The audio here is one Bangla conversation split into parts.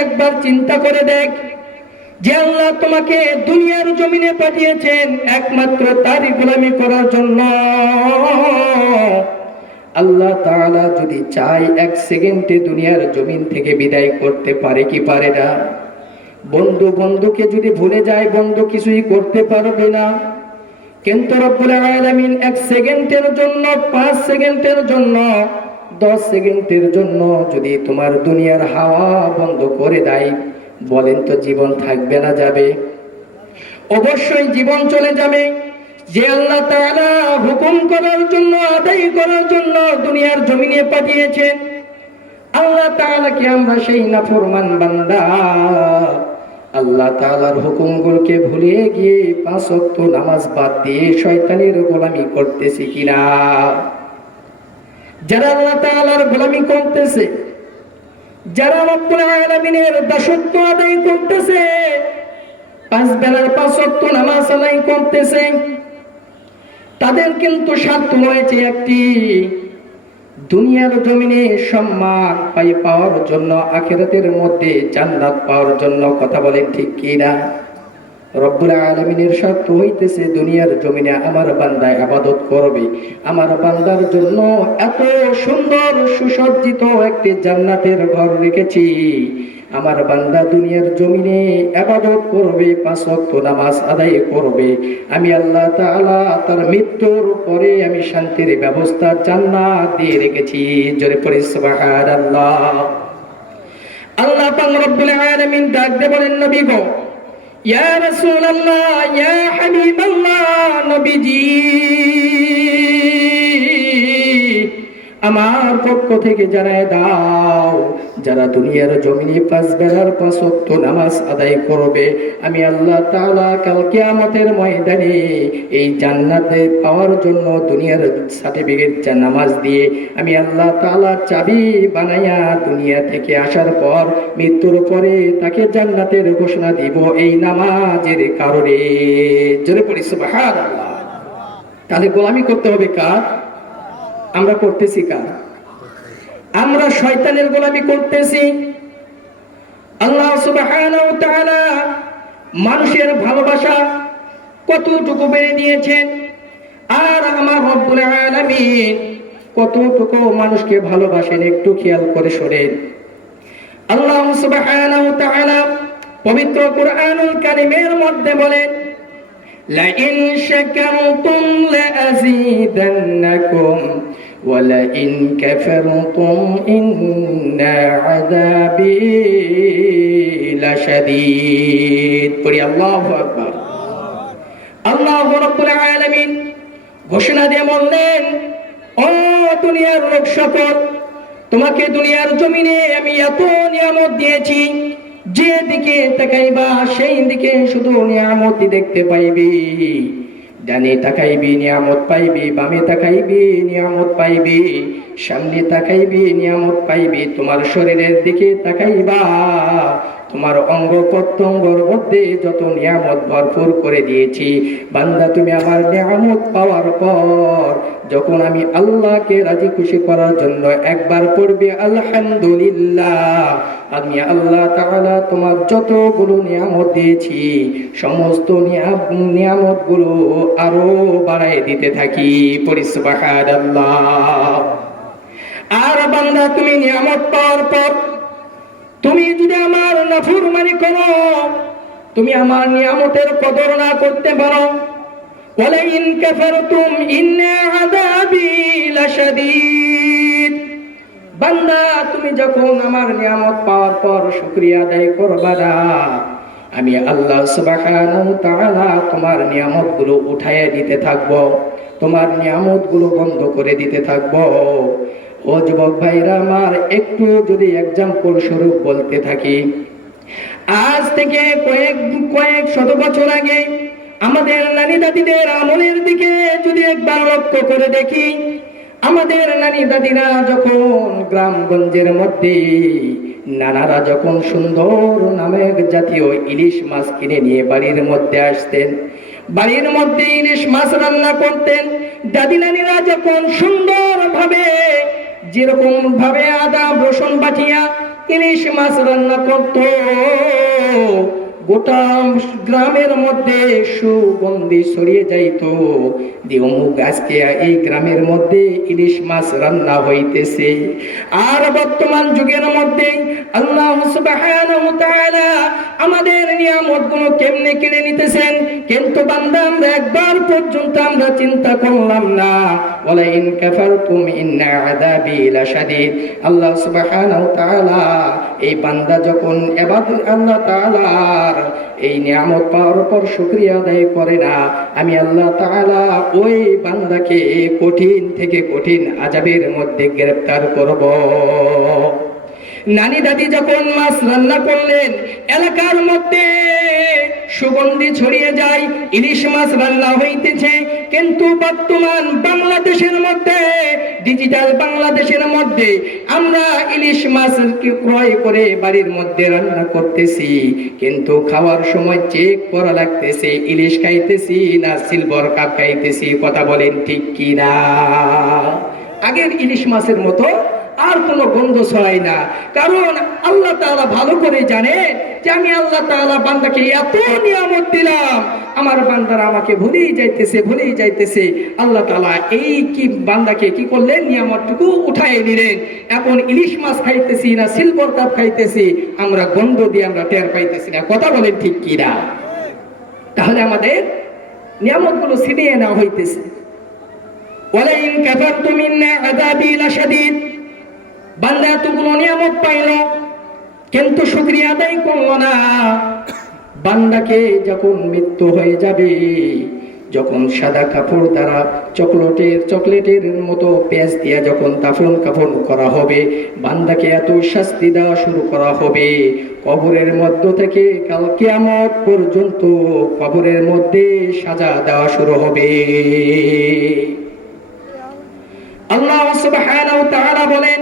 একবার চিন্তা করে দেখ যে আল্লাহ তোমাকে দুনিয়ার জমিনে পাঠিয়েছেন একমাত্র তারই গোলামি করার জন্য। আল্লাহ তাআলা যদি চায় এক সেকেন্ডে দুনিয়ার জমিন থেকে বিদায় করতে পারে কি পারে না? বন্ধু বন্ধুকে যদি ভুলে যায়, বন্ধু কিছুই করতে পারবে না। কিন্তু রব্বুল আলামিন এক সেকেন্ডের জন্য, পাঁচ সেকেন্ডের জন্য দশ সেকেন্ডের জন্য যদি তোমার দুনিয়ার হাওয়া বন্ধ করে দেয়, বলেন তো জীবন থাকবে না যাবে। অবশ্যই জীবন চলে যাবে। যে আল্লাহ তাআলা হুকুম করার জন্য, আদায় করার জন্য দুনিয়ার জমিনে পাঠিয়েছেন, আল্লাহ তাআলাকে আমরা সেই নাফরমান বান্দা। আল্লাহ তাআলার হুকুমগুলোকে ভুলে গিয়ে পাঁচ নামাজ বাদ দিয়ে শয়তানের গোলামি করতেছি কিনা? যারা আল্লাহ তাআলার গোলামি করতেছে, যারা রব্বুল আলামিনের দাসত্ব আদায় করতেছে, পাঁচ বেলার পাঁচ ওয়াক্ত নামাজ আদায় করতেছে, তাদের কিন্তু স্বার্থ রয়েছে একটি। দুনিয়ার জমিনে সম্মান পাই পাওয়ার জন্য, আখেরাতের মধ্যে জান্নাত পাওয়ার জন্য কথা বলেন ঠিক কি না? হইতেছে দুনিয়ার আমার করবে। আমার বান্দার জন্য এত সুন্দর সুসজ্জিত একটি জান্নাতের ঘর রেখেছি। আমার বান্দা দুনিয়ার জমিনে আবাদত করবে, পাঁচ নামাজ আদায় করবে। আমি আল্লাহ তার মৃত্যুর পরে আমি শান্তির ব্যবস্থা জান্নাত দিয়ে রেখেছি। জোরে পড়ি, সুবহানাল্লাহ। আল্লাহ পাক রব্বুল ডাক নবী গো ইয়া রাসূলুল্লাহ ইয়া হাবিবাল্লাহ নবীজি আমার পক্ষ থেকে জানায় দাও, যারা দুনিয়ার জমিনে পাঁচ বেলার পাঁচ ওয়াক্ত নামাজ আদায় করবে, আমি আল্লাহ তাআলা কাল কিয়ামতের ময়দানে এই জান্নাতে পাওয়ার জন্য দুনিয়ার সার্টিফিকেট যা নামাজ দিয়ে আমি আল্লাহ তাআলা চাবি বানাইয়া দুনিয়া থেকে আসার পর মৃত্যুর পরে তাকে জান্নাতের ঘোষণা দিব এই নামাজের কারণে। জোরে পড়ি সুবহানাল্লাহ। তাহলে গোলামি করতে হবে কার? আমরা করতেছি কাজ আমরা শয়তানের গোলামি করতেছি। আল্লাহ মানুষের ভালোবাসা কতটুকু বেড়ে দিয়েছেন আর আমার কতটুকু মানুষকে ভালোবাসেন একটু খেয়াল করে শোনেন। আল্লাহ পবিত্র কোরআনুল কারিমের মধ্যে বলেন, লাইন শাকারতুম লাযীদান্নাকুম ولئن كفرتم إن عذابي لشديد পড়ি আল্লাহু আকবার আল্লাহ রাব্বুল আলামিন ঘোষণা দিয়ে বললেন ও দুনিয়ার লোক সকল তোমাকে দুনিয়ার জমিনে আমি এত নিয়ামত দিয়েছি যে দিকে তাকাইবা সেই দিকে শুধু নিয়ামতই দেখতে পাইবি ডানে তাকাইবি, নিয়ামত পাইবি, বামে তাকাইবি, নিয়ামত পাইবি, সামনে তাকাইবি, নিয়ামত পাইবি, তোমার শরীরের দিকে তাকাইবা। তোমার অঙ্গ প্রত্যঙ্গর মধ্যে যত নিয়ামত ভরপুর করে দিয়েছি। বান্দা, তুমি আমার নিয়ামত পাওয়ার পর যখন আমি আল্লাহকে রাজি খুশি করার জন্য একবার পড়বে, আলহামদুলিল্লাহ, আমি আল্লাহ তাআলা তোমার যতগুলো নিয়ামত দিয়েছি, সমস্ত নিয়ামতগুলো আরও বাড়াই দিতে থাকি। পরিসবাহাদ আল্লাহ আর বান্দা, তুমি নিয়ামত পাওয়ার পর তুমি যদি আমার নাফরমানি করো, তুমি আমার নিয়ামতের কদর না করতে পারো। কাফারতুম ইন্না আযাবি লাশাদীদ। বান্দা, তুমি যখন আমার নিয়ামত পাওয়ার পর শুকরিয়া আদায় করবা না, আমি আল্লাহ সুবহানাহু তাআলা তোমার নিয়ামতগুলো উঠাইয়া দিতে থাকব, তোমার নিয়ামতগুলো বন্ধ করে দিতে থাকব। ও যুবক ভাইরা, আমার একটু যদি এক্সাম্পল স্বরূপ বলতে থাকি। আজ থেকে কয়েক কয়েক শত বছর আগে আমাদের নানি দাদিদের আমলের দিকে যদি একবার লক্ষ্য করে দেখি, আমাদের নানি দাদিরা যখন গ্রামগঞ্জের মধ্যে নানারা যখন সুন্দর নামের জাতীয় ইলিশ মাছ কিনে নিয়ে বাড়ির মধ্যে আসতেন, বাড়ির মধ্যে ইলিশ মাছ রান্না করতেন, দাদি নানিরা যখন সুন্দর ভাবে যেরকম ভাবে আদা রসুন বাটিয়া ইলিশ মাছ রান্না করতো গোটা গ্রামের মধ্যে সুগন্ধি ছড়িয়ে যাইতো। অমুক আজকে এই গ্রামের মধ্যে ইলিশ মাছ রান্না হইতেছে। আর বর্তমান যুগের মধ্যে আল্লাহ আমাদের নিয়ামতগুলো কেমনে কেড়ে নিতেছেন? কিন্তু বান্দা, আমরা একবার পর্যন্ত আমরা চিন্তা করলাম না। ওয়ালা ইন কাফারতুম ইন্না আযাবি লাশাদীদ। আল্লাহ সুবহানাহু তাআলা এই বান্দা যখন ইবাদত আল্লাহ তাআলার এই নিয়ামত পাওয়ার পর শুক্রিয়া আদায় করে না। আমি আল্লাহ তালা ওই বান্দাকে কঠিন থেকে কঠিন আজাবের মধ্যে গ্রেফতার করব। নানি দাদি যখন মাছ রান্না করলেন, এলাকার মধ্যে সুগন্ধি ছড়িয়ে যায়, ইলিশ মাছ রান্না হইতেছে কিন্তু বর্তমান বাংলাদেশের মধ্যে ডিজিটাল বাংলাদেশের মধ্যে আমরা ইলিশ মাছ ক্রয় করে বাড়ির মধ্যে রান্না করতেছি, কিন্তু খাওয়ার সময় চেক করা লাগতেছে, ইলিশ খাইতেছি না সিলভার কাপ খাইতেছি, কথা বলেন ঠিক কিনা? আগের ইলিশ মাছের মতো আর কোনো গন্ধ ছড়ায় না। কারণ আল্লাহ তাআলা ভালো করে জানে যে আমি আল্লাহ তাআলা বান্দাকে এত নিয়ামত দিলাম, আমার বান্দারা আমাকে ভুলেই যাইতেছে ভুলেই যাইতেছে। আল্লাহ তাআলা এই কি বান্দাকে কি করলেন? নিয়ামতটুকু উঠাই নিলেন। এখন ইলিশ মাছ খাইতেছি না, সিলভার কাপ খাইতেছি, আমরা গন্ধ দিয়ে আমরা টের পাইতেছি না। কথা বলেন ঠিক কি না তাহলে আমাদের নিয়ামতগুলো ছিনিয়ে নেওয়া হইতেছে। ওয়ালাইন কাফারতুম ইন্না আযাবি লাশাদীদ। বান্দা এতগুলো নিয়ামত পাইল, কিন্তু শুক্রিয়া আদায় করল না। বান্দাকে যখন মৃত্যু হয়ে যাবে, যখন সাদা কাপড় দ্বারা চকলেটের চকলেটের মতো পেঁয়াজ দিয়া যখন তাফন কাফন করা হবে, বান্দাকে এত শাস্তি দেওয়া শুরু করা হবে। কবরের মধ্য থেকে কাল কিয়ামত পর্যন্ত কবরের মধ্যে সাজা দেওয়া শুরু হবে। আল্লাহ বলেন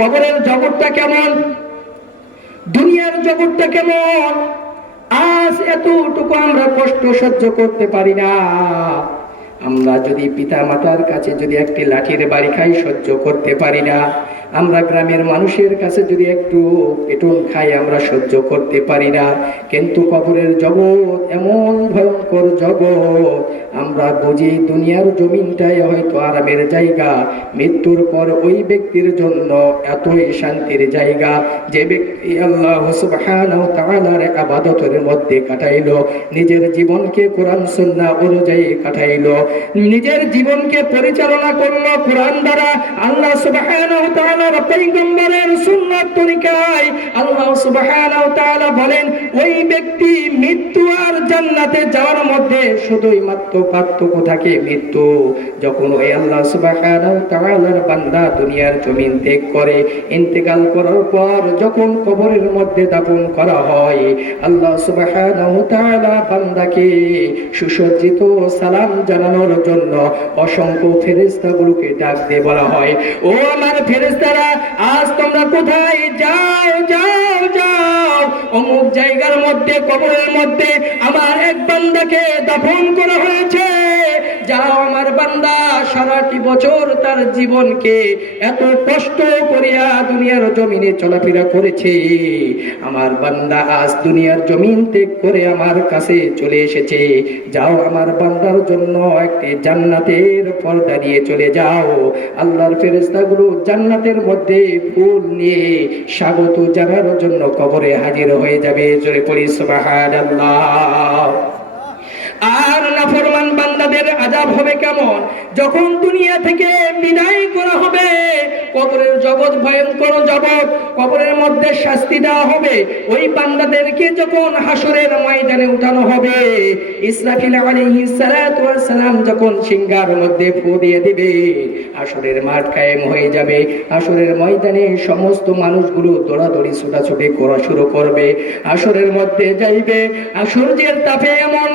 কবরের জগৎটা কেমন? দুনিয়ার জগৎটা কেমন? আজ এতটুকু আমরা কষ্ট সহ্য করতে পারি না। আমরা যদি পিতা মাতার কাছে যদি একটি লাঠির বাড়ি খাই, সহ্য করতে পারি না। আমরা গ্রামের মানুষের কাছে যদি একটু পেটন খাই, আমরা সহ্য করতে পারি না। কিন্তু কবরের জগৎ এমন ভয়ঙ্কর জগৎ, আমরা বুঝি দুনিয়ার জমিনটাই হয়তো আরামের জায়গা। মৃত্যুর পর ওই ব্যক্তির জন্য এতই শান্তির জায়গা যে ব্যক্তি আল্লাহ তাআলার ইবাদতের মধ্যে কাটাইলো, নিজের জীবনকে কোরআন সুন্নাহ অনুযায়ী কাটাইলো। নিজের জীবনকে পরিচালনা করল কোরআন দ্বারা। আল্লাহ সুবহানাহু তাআলার পয়গম্বরের সুন্নাত তরিকায় আল্লাহ সুবহানাহু তাআলা বলেন, ওই ব্যক্তি মৃত্যু আর জান্নাতে যাওয়ার মধ্যে শুধুই মাত্র পার্থক্য থাকে মৃত্যু। যখন ওই আল্লাহ সুবহানাহু তাআলার বান্দা দুনিয়ার জমিন ত্যাগ করে, ইন্তেকাল করার পর যখন কবরের মধ্যে দাফন করা হয়, আল্লাহ সুবহানাহু তাআলা বান্দাকে সুসজ্জিত সালাম জানানোর জন্য অসংখ্য ফেরেস্তাগুলোকে ডাক দিয়ে বলা হয়। ও আমার ফেরেস্তারা আজ তোমরা কোথায়? যাও যাও যাও। অমুক জায়গার মধ্যে, কবরের মধ্যে আমার এক বান্দাকে দাফন করা হয়েছে। যাও বান্দা সারাটি বছর তার জীবনকে এত কষ্ট করিয়া দুনিয়ার জমিনে চলাফেরা করেছে। আমার বান্দা আজ দুনিয়ার জমিন ত্যাগ করে আমার কাছে চলে এসেছে। যাও আমার বান্দার জন্য একটি জান্নাতের পর্দা নিয়ে চলে যাও। আল্লাহর ফেরেশতাগুলো জান্নাতের মধ্যে ফুল নিয়ে স্বাগত জানার জন্য কবরে হাজির হয়ে যাবে। জোরে পড়ি সুবহানাল্লাহ। আর নাফরমান বান্দাদের আজাব হবে কেমন? যখন দুনিয়া থেকে বিদায় করা হবে, কবরের জগৎ ভয়ঙ্কর জগৎ, কবরের মধ্যে শাস্তি দেওয়া হবে। ওই বান্দাদেরকে যখন হাসরের ময়দানে উঠানো হবে, ইসরাফিল আলাইহিস সালাতু ওয়াস সালাম যখন সিংহার মধ্যে ফু দিয়ে দিবে হাসরের মাঠ কায়েম হয়ে যাবে। হাসরের ময়দানে সমস্ত মানুষগুলো দৌড়াদৌড়ি, ছোটাছুটি করা শুরু করবে। হাসরের মধ্যে যাইবে আর সূর্যের তাপে এমন,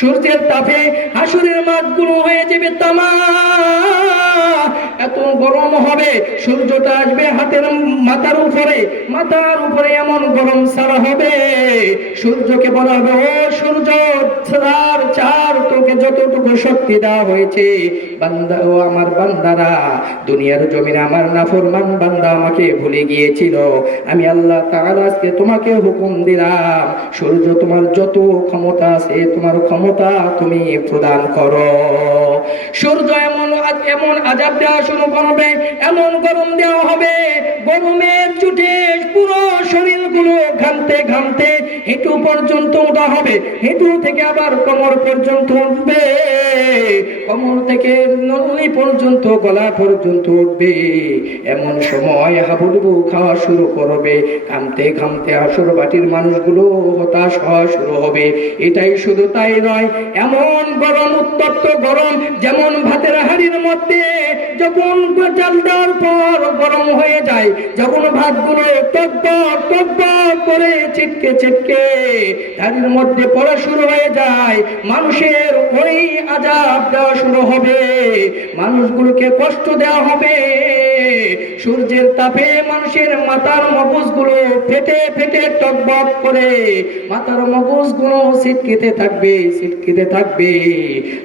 সূর্যের তাপে হাসুরের মাঠগুলো হয়ে যাবে তামা এত গরম হবে, সূর্যটা আসবে হাতের মাথার উপরে। মাথার উপরে এমন গরম সারা হবে। সূর্যকে বলা হবে, ও সূর্য চার চার তোকে যতটুকু শক্তি দেওয়া হয়েছে, বান্দা, ও আমার বান্দারা, দুনিয়ার জমিনে আমার নাফরমান বান্দা আমাকে ভুলে গিয়েছিল। আমি আল্লাহ তাআলা আজকে তোমাকে হুকুম দিলাম, সূর্য তোমার যত ক্ষমতা আছে, তোমার ক্ষমতা তুমি প্রদান করো। সূর্য এমন এমন আজাব দেওয়া শুরু করবে, এমন গরম দেওয়া হবে, গরমের চুটে পুরো শরীরগুলো ঘামতে ঘামতে হেঁটু পর্যন্ত ওঠা হবে, হেঁটু থেকে আবার কোমর পর্যন্ত উঠবে, কোমর থেকে নলি পর্যন্ত, গলা পর্যন্ত উঠবে, এমন সময় হাবুডুবু খাওয়া শুরু করবে, ঘামতে ঘামতে আসর বাটির মানুষগুলো হতাশ হওয়া শুরু হবে, এটাই শুধু তাই নয়, এমন গরম, উত্তপ্ত গরম, যেমন ভাতের হাড়ির মধ্যে যখন চাল দেওয়ার পর গরম হয়ে যায়, যখন ভাতগুলো করে ছিটকে ছিটকে হাড়ির মধ্যে পড়া শুরু হয়ে যায়, মানুষের ওই আজাব দেওয়া শুরু হবে, মানুষগুলোকে কষ্ট দেওয়া হবে। সূর্যের তাপে মানুষের মাথার মগজগুলো ফেটে ফেটে টকবক করে, মাথার মগজগুলো ছিটকিতে থাকবে ছিটকিতে থাকবে।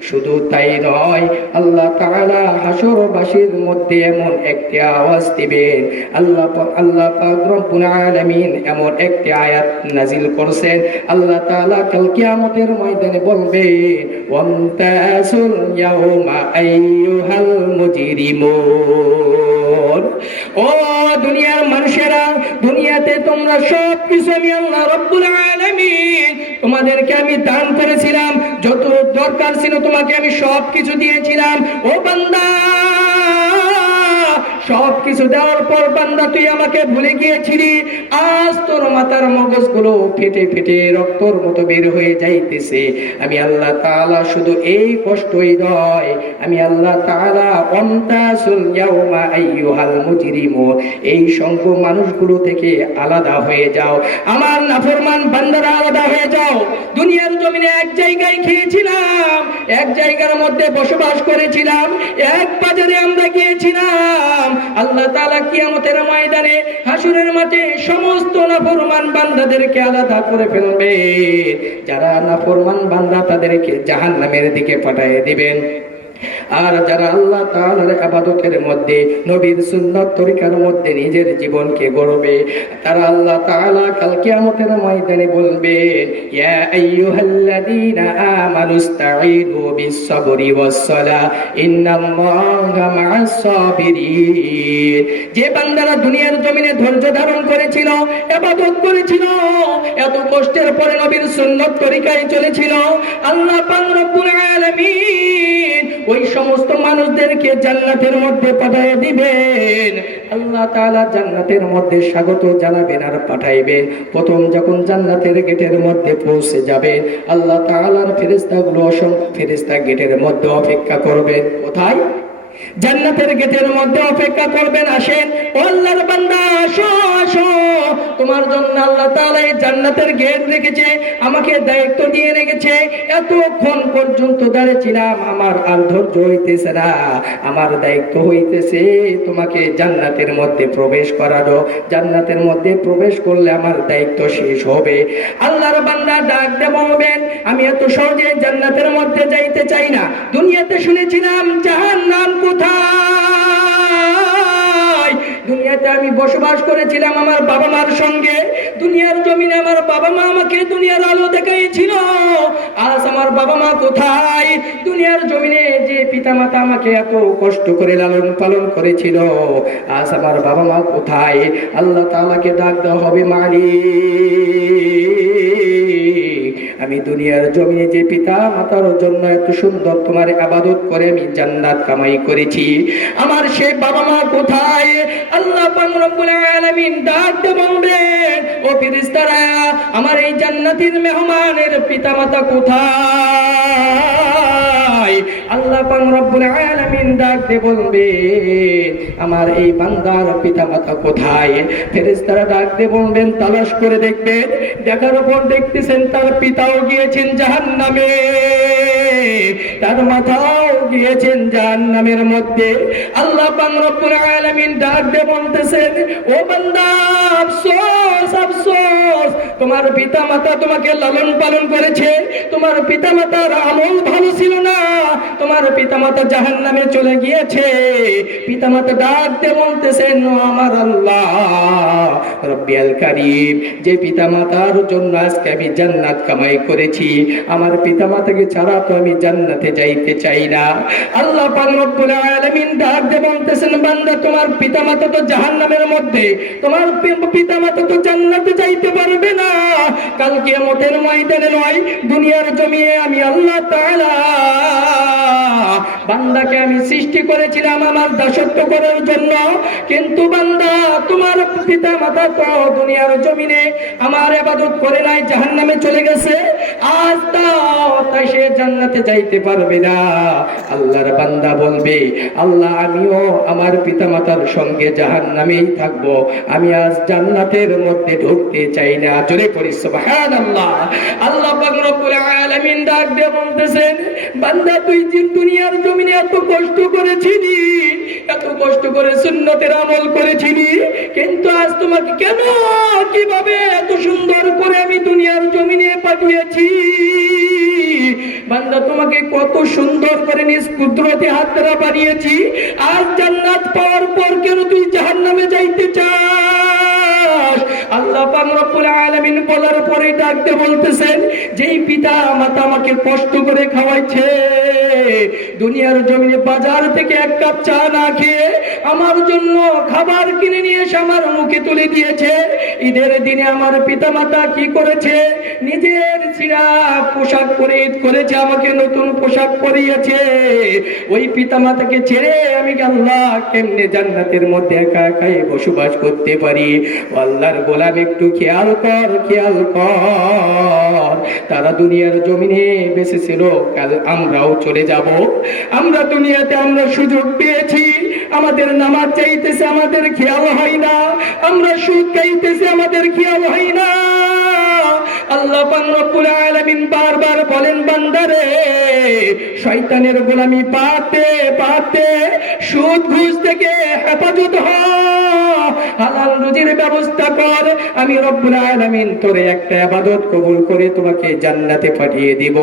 শুধু তাই নয়, আল্লাহ তাআলা হাসরবাসীর মধ্যে এমন একটি আওয়াজ দিবেন। আল্লাহ আল্লাহ পাক রব্বুল আলামিন এমন একটি আয়াত নাজিল করছেন। আল্লাহ তাআলা কাল কিয়ামতের ময়দানে বলবেন, ওয়ামতাসুল ইয়াউমা আইয়ুহাল মুজরিমুন। ও দুনিয়ার মানুষেরা, দুনিয়াতে তোমরা সব কিছু আমি আল্লাহ রব্বুল আলামিন তোমাদেরকে আমি দান করেছিলাম। যত দরকার ছিল তোমাকে আমি সব কিছু দিয়েছিলাম। ও বান্দা! সব কিছু দেওয়ার পর বান্দা, তুই আমাকে ভুলে গিয়েছিলি? আজ তোর মাথার মগজগুলো ফেটে ফেটে রক্তর মতো বের হয়ে যাইতেছে। আমি আল্লাহ তাআলা শুধু এই কষ্টই নয়, আমি আল্লাহ তাআলা অন্তাসুল ইয়াউমা আইয়ুহাল মুজরিমুন এই সংখ্য মানুষগুলো থেকে আলাদা হয়ে যাও। আমার নাফরমান বান্দারা আলাদা হয়ে যাও। দুনিয়ার জমিনে এক জায়গায় খেয়েছিলাম, এক জায়গার মধ্যে বসবাস করেছিলাম, এক বাজারে আমরা গিয়েছিলাম। আল্লাহ তালা কিয়ামতের ময়দানে হাসুরের মাঠে সমস্ত নাফরমান বান্দাদেরকে আলাদা করে ফেলবে। যারা নাফরমান বান্দা তাদেরকে জাহান্নামের দিকে পাঠিয়ে দিবেন। আর যারা আল্লাহ তাআলার ইবাদতের মধ্যে, নবীর সুন্নাত তরিকার মধ্যে নিজের জীবনকে গড়বে, তারা আল্লাহ তাআলা কাল কিয়ামতের ময়দানে মা'আস-সাবিরিন। যে বান্দারা দুনিয়ার জমিনে ধৈর্য ধারণ করেছিল ইবাদত করেছিল, এত কষ্টের পরে নবীর সুন্নাত তরিকায় চলেছিল, আল্লাহ ওই সমস্ত মানুষদেরকে জান্নাতের মধ্যে পাঠিয়ে দিবেন। আল্লাহ তাআলা জান্নাতের মধ্যে স্বাগত জানাবেন আর পাঠাইবেন। প্রথম যখন জান্নাতের গেটের মধ্যে পৌঁছে যাবে, আল্লাহ তাআলার ফেরেশতাগুলো অসংখ্য ফেরেশতা গেটের মধ্যে অপেক্ষা করবেন কোথায়? জান্নাতের গেটের মধ্যে অপেক্ষা করবেন, আসেন আল্লাহর বান্দা, আসো আসো। তোমার জন্য আল্লাহ তাআলা জান্নাতের গেট রেখেছে, আমাকে দায়িত্ব দিয়ে রেখেছে। এতক্ষণ পর্যন্ত দাঁড়িয়েছিলাম, আমার আর ধৈর্য হইতেছে না, আমার দায়িত্ব হইতেছে তোমাকে জান্নাতের মধ্যে প্রবেশ করানো। জান্নাতের মধ্যে প্রবেশ করলে আমার দায়িত্ব শেষ হবে। আল্লাহর বান্দা ডাক বলবেন আমি এত সহজে জান্নাতের মধ্যে যাইতে চাই না। দুনিয়াতে শুনেছিলাম, জাহান্নাম আমি বসবাস করেছিলাম আমার বাবা মার সঙ্গে। দুনিয়ার জমিনে আমার বাবা মা আমাকে দুনিয়ার আলো দেখাইছিল। আজ আমার বাবা মা কোথায়? দুনিয়ার জমিনে যে পিতা মাতা আমাকে এত কষ্ট করে লালন পালন করেছিল, আজ আমার বাবা মা কোথায়? আল্লাহ তালাকে ডাক দেওয়া হবে মালিক। আমি দুনিয়ার জমিনে যে পিতা মাতার জন্য এত সুন্দর তোমার আবাদত করে আমি জান্নাত কামাই করেছি। আমার সে বাবা মা কোথায়? আল্লাহ রব্বুল আলামিন ডাক দিয়ে বলবেন, ও ফেরেশতারা, আমার এই জান্নাতের মেহমানের পিতা মাতা কোথায়? আল্লাহ পাক রব্বুল আলামিন ডাক দিয়ে বলবে, আমার এই বান্দার পিতামাতা কোথায়? ফেরেশতারা ডাক দিয়ে বলবেন, তালাশ করে দেখবেন, দেখার উপর দেখতেছেন, তার পিতাও গিয়েছেন জাহান্নামে। তার মাথাও গিয়েছেন জাহান্নামের মধ্যে। আল্লাহ পাক রব্বুল আলামিন ডাক দিয়ে বলতেছেন, ও বান্দা, আফসোস আফসোস, তোমার পিতা মাতা তোমাকে লালন পালন করেছে। তোমার পিতা মাতার আমল ভালো ছিল না। তোমার পিতা মাতা জাহান নামে চলে গিয়েছে। পিতা মাতা ডাক দিয়ে বলতেছেন আমার আল্লাহ, রব্বিয়াল কারিম, যে পিতা মাতার জন্য আজকে আমি জান্নাত কামাই করেছি, আমার পিতা মাতাকে ছাড়া তো আমি জান্নাতে যাইতে চাই না। আল্লাহ পাক রব্বুল আলামিন ডাক দিয়ে বলতেছেন, বান্দা, তোমার পিতা মাতা তো জাহান্নামের মধ্যে। তোমার পিতা মাতা তো জান্নাতে যাইতে পারবে না। কাল কিয়ামতের ময়দানে নয়, দুনিয়ার জমিয়ে আমি আল্লাহ তাআলা বান্দাকে আমি সৃষ্টি করেছিলাম আমার দাসত্ব করার জন্য। কিন্তু বান্দা, তোমার পিতা মাতা তো দুনিয়ার জমিনে আমার ইবাদত করে নাই, জাহান্নামে চলে গেছে। আজ তাই সে জান্নাতে যাইতে পারবে না। আল্লাহর বান্দা বলবে, আল্লাহ, আমিও আমার পিতা মাতার সঙ্গে জাহান্নামেই থাকব। আমি আজ জান্নাতের মধ্যে ঢুকতে চাই না। জোরে করি আল্লাহ আলামিন ডাক দিয়ে বলতেছেন, বান্দা, তুই জিন দুনিয়ার জমিনে এত কষ্ট করেছিলি, এত কষ্ট করে সুন্নতের আমল করেছিলি, কিন্তু আজ তোমাকে কেন, কীভাবে এত সুন্দর করে আমি দুনিয়ার জমিনে পাঠিয়েছি? বান্দা, তোমাকে কত সুন্দর করে নিজ কুদরতে হাত দ্বারা বানিয়েছি। আজ জান্নাত পাওয়ার পর কেন তুই জাহান্নামে যাইতে চাস? আল্লাহ দুনিয়ার জমিনে বাজার থেকে এক কাপ চা না খেয়ে আমার জন্য খাবার কিনে নিয়ে এসে আমার মুখে তুলে দিয়েছে। ঈদের দিনে আমার পিতা মাতা কি করেছে? নিজের ছিঁড়া পোশাক পরে ঈদ করেছে, আমাকে নতুন পোশাক পরিয়েছে। ওই পিতা মাতাকে ছেড়ে আমি আল্লাহ কেমনে জান্নাতের মধ্যে একা একাই বসবাস করতে পারি? ও আল্লাহর গোলাম একটু খেয়াল কর খেয়াল কর। তারা দুনিয়ার জমিনে বেঁচে ছিল কাল আমরাও চলে যাব। আমরা দুনিয়াতে আমরা সুযোগ পেয়েছি। আমাদের নামাজ চাইতেছে, আমাদের খেয়াল হয় না। আমরা সুদ গাইতেছে আমাদের খেয়াল হয় না। আল্লাহ রব্বুল আলামিন বারবার বলেন, বান্দারে, শয়তানের গোলামি পাতে পাতে সুদ ঘুষ থেকে হেফাজত হ। হালাল রুজির ব্যবস্থা কর। আমি রব্বুল আলামিন তোরে একটা ইবাদত কবুল করে তোমাকে জান্নাতে পাঠিয়ে দিব।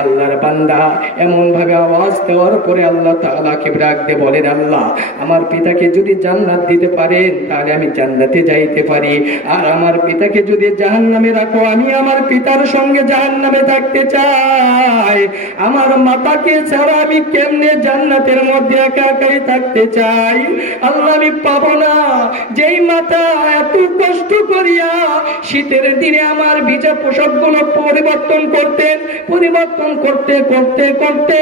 আল্লাহর বান্দা এমন ভাবে আওয়াজ দেওয়ার পরে আল্লাহ তাআলাকে ডাক দিয়ে বলেন, আল্লাহ, আমার পিতাকে যদি জান্নাত দিতে পারেন, তাহলে আমি জান্নাতে যাইতে পারি। আর আমার পিতাকে যদি জাহান্নামে রাখো, আমি আমার পিতার সঙ্গে জাহান্নামে থাকতে চাই। আমার মাতাকে ছাড়া আমি কেমনে জান্নাতের মধ্যে একা একাই থাকতে চাই? আল্লাহ, আমি পাবো না। যেই মাতা শীতের দিনে আমার ভিজা পোশাকগুলো পরিবর্তন করতেন পরিবর্তন করতে করতে করতে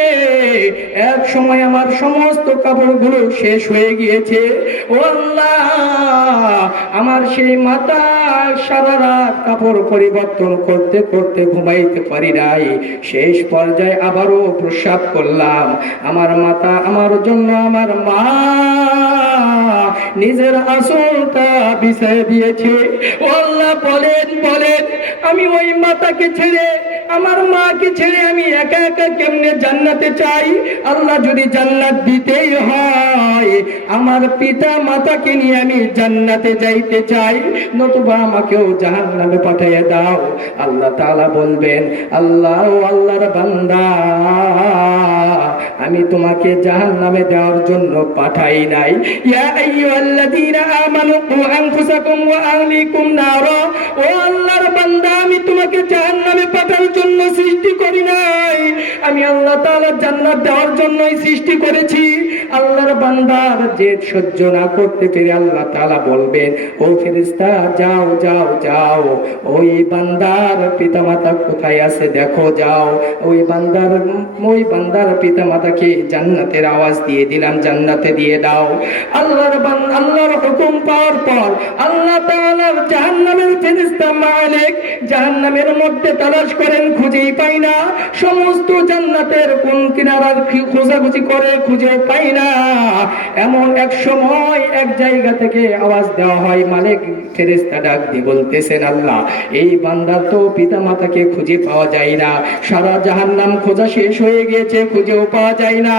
এক সময় আমার সমস্ত কাপড়গুলো শেষ হয়ে গিয়েছে। ও আল্লাহ, আমার সেই মাতা সারা রাত কাপড় পরিবর্তন করতে করতে ঘুমাইতে পারি নাই। শেষ পর্যায়ে আবারও প্রস্রাব করলাম। আমার মাতা আমার জন্য আমার মা নিজের আসলটা বিষয় দিয়েছে। বলেন বলেন আমি ওই মাতাকে ছেড়ে আমার মাকে ছেড়ে আমি একা একা কেমনে জান্নাতে চাই? আল্লাহ যদি জান্নাত দিতেই হয়, আমার পিতা মাতাকে নিয়ে আমি জান্নাতে যাইতে চাই। নতুবা আমাকেও জাহান নামে পাঠিয়ে দাও। আল্লাহ তাআলা বলবেন, আল্লাহ আল্লাহর বান্দা, আমি তোমাকে জাহান নামে দেওয়ার জন্য পাঠাই নাই। ইয়া আইয়ুহাল্লাযীনা আমানু কু আনফুসাকুম ওয়া আহলিকুম নারা। ও আল্লাহর বান্দা, আমি তোমাকে জাহান্নামে পাঠার জন্য সৃষ্টি করি নাই। আমি আল্লাহ তাআলা জান্নাত দেওয়ার জন্যই সৃষ্টি করেছি। আল্লাহর বান্দার যে সহ্য না করতে পেরে আল্লাহ তাআলা বলবেন, ও ফেরেশতা, যাও যাও যাও। ওই বান্দার পিতামাতা কোথায় আছে দেখো, যাও। ওই বান্দার ওই বান্দার পিতামাতাকে জান্নাতের আওয়াজ দিয়ে দিলাম, জান্নাতে দিয়ে দাও। আল্লাহর আল্লাহর হুকুম পাওয়ার পর আল্লাহ তাআলার জাহান্নামের ফেরেশতা মালিক জাহান্নামের মধ্যে তালাশ করেন খুঁজেই পাই না। সমস্ত জান্নাতের কোন কিনারার খোঁজাখুঁজি করে খুঁজেও পাই না। এমন এক সময় এক জায়গা থেকে আওয়াজ দেওয়া হয়, মালিক ফেরেস্তা ডাক বলতেছেন, আল্লাহ, এই বান্দার তো পিতা মাতাকে খুঁজে পাওয়া যায় না। সারা জাহান্নাম খোঁজা শেষ হয়ে গিয়েছে, খুঁজেও পাওয়া যায় না।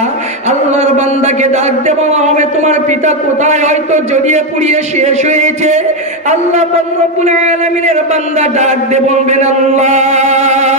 আল্লাহর বান্দাকে ডাক দেব হবে, তোমার পিতা কোথায়? হয়তো জড়িয়ে পুড়িয়ে শেষ হয়েছে। আল্লাহ রব্বুল আলামিনের বান্দা ডাক দে আল্লাহ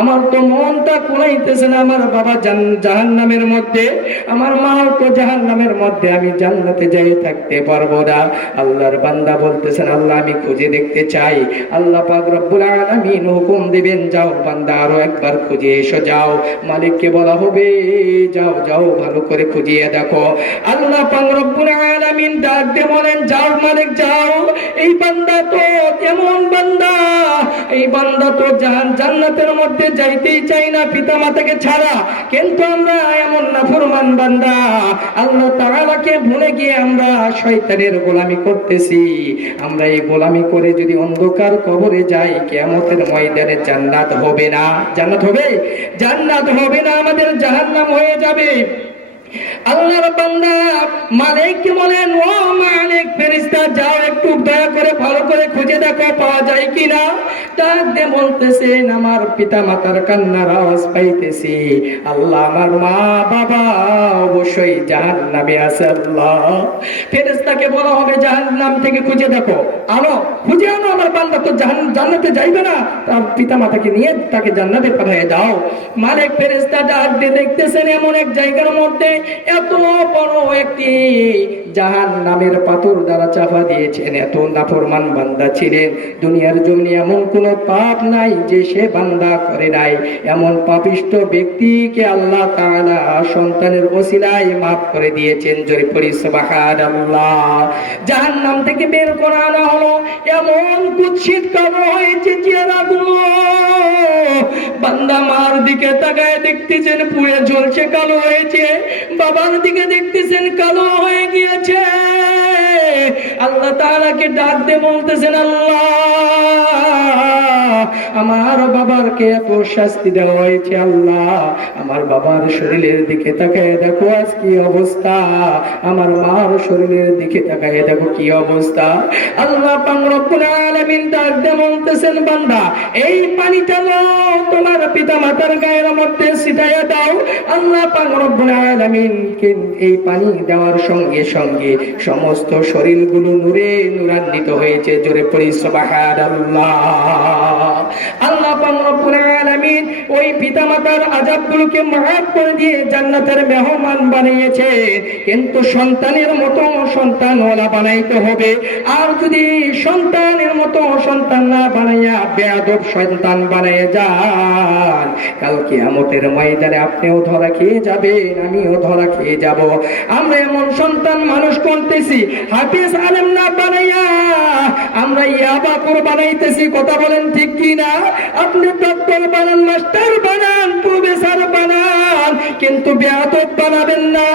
আমার তো মনটা কুলাইতেছে না, আমার বাবা জাহান নামের মধ্যে, আমার মাও তো জাহান নামের মধ্যে, আমি জান্নাতে যাই থাকতে পারব না। আল্লাহর বান্দা বলতেছেন, আল্লাহ আমি খুঁজে দেখতে চাই। আল্লাহ পাক রব্বুল হুকুম দিবেন, যাও বান্দা আরও একবার খুঁজে এসো, যাও। মালিককে বলা হবে, যাও যাও, ভালো করে খুঁজিয়ে দেখো। আল্লাহ পাক রব্বুল আলামিন ডাক দিয়ে বলেন, যাও মালিক, যাও। এই বান্দা তো এমন বান্দা, এই বান্দা তো জাহান জান্নাতের মধ্যে যাইতেই চাই না পিতা মাতাকে ছাড়া। কিন্তু আমরা এমন নাফরমান বান্দা। আল্লাহ তাআলাকে ভুলে গিয়ে আমরা শয়তানের গোলামি করতেছি। আমরা এই গোলামি করে যদি অন্ধকার কবরে যাই, কিয়ামতের ময়দানে জান্নাত হবে না। জান্নাত হবে? জান্নাত হবে না, আমাদের জাহান্নাম হয়ে যাবে। আল্লাহর বান্দা মালিককে বলেন, ও মালিক, ফেরেশতা, যাও একটু দয়া করে ভালো করে খুঁজে দেখো, পাওয়া যায় কিনা? ডাক দিয়ে বলতেছেন, আমার পিতা মাতার কান্নার আওয়াজ পাইতেছি। আল্লাহ আমার মা, বাবা, অবশ্যই জাহান্নামে আছে আল্লাহ। ফেরেশতাকে বলা হবে, জাহান্নাম থেকে খুঁজে দেখো, আনো, খুঁজে আনো, আমার বান্দা তো জাহান, জান্নাতে যাইবে না। তার পিতা মাতাকে নিয়ে তাকে জান্নাতে পাঠিয়ে দাও। মালিক ফেরেশতা ডাক দিয়ে দেখতেছেন, এমন এক জায়গার মধ্যে এত বড় একটি জাহান নামের পাথর দ্বারা চাপা দিয়েছেন, এত নাফরমান বান্দা ছিলেন। দুনিয়ার জন্য এমন কোন পাপ নাই যে সে বান্দা করে নাই। এমন পাপিষ্ট ব্যক্তিকে আল্লাহ তাআলা সন্তানের ওসিলায় মাফ করে দিয়েছেন। জোরে পড়ি সুবহানাল্লাহ। জাহান্নাম থেকে বের করা আনা হলো। এমন কুৎসিত কবর হয়েছে চেহারাগুলো বান্দা মার দিকে তাকায় দেখতেছেন পুড়ে জ্বলছে, কালো হয়েছে। বাবার দিকে দেখতেছেন কালো হয়ে গিয়েছে। আল্লাহ তাআলাকে ডাক দিয়ে বলতেছেন, আল্লাহ, আমার বাবারকে এত শাস্তি দেওয়া হয়েছে, আল্লাহ। আমার বাবার শরীরের দিকে তাকায় দেখো আজ কি অবস্থা। আমার মার শরীরের দিকে তাকায় দেখো কি অবস্থা। আল্লাহ পানিটা নাও, তোমার পিতা মাতার সমস্ত নূরে নূরান্বিত হয়েছে। জোরে পড়ি আল্লাহ ওই পিতামাতার আযাবগুলোকে মাফ করে দিয়ে জান্নাতের মেহমান বানিয়েছে। কিন্তু সন্তানের মতো সন্তান ওলা বানাইতে হবে। আর যদি সন্তানের মতো সন্তান না বানাইয়া বেয়াদব সন্তান বানাইয়া যান। কাল কিয়ামতের ময়দানে আপনিও ধরা খেয়ে যাবেন, আমিও ধরা খেয়ে যাব। আমরা এমন সন্তান মানুষ করতেছি, হাফিজ আলেম না বানাইয়া আমরা ইয়াবা করে বানাইতেছি, কথা বলেন ঠিক কি না আপনি ডক্টর বানান, মাস্টার বানান, প্রফেসর বানান, কিন্তু বেয়াদব বানাবেন না।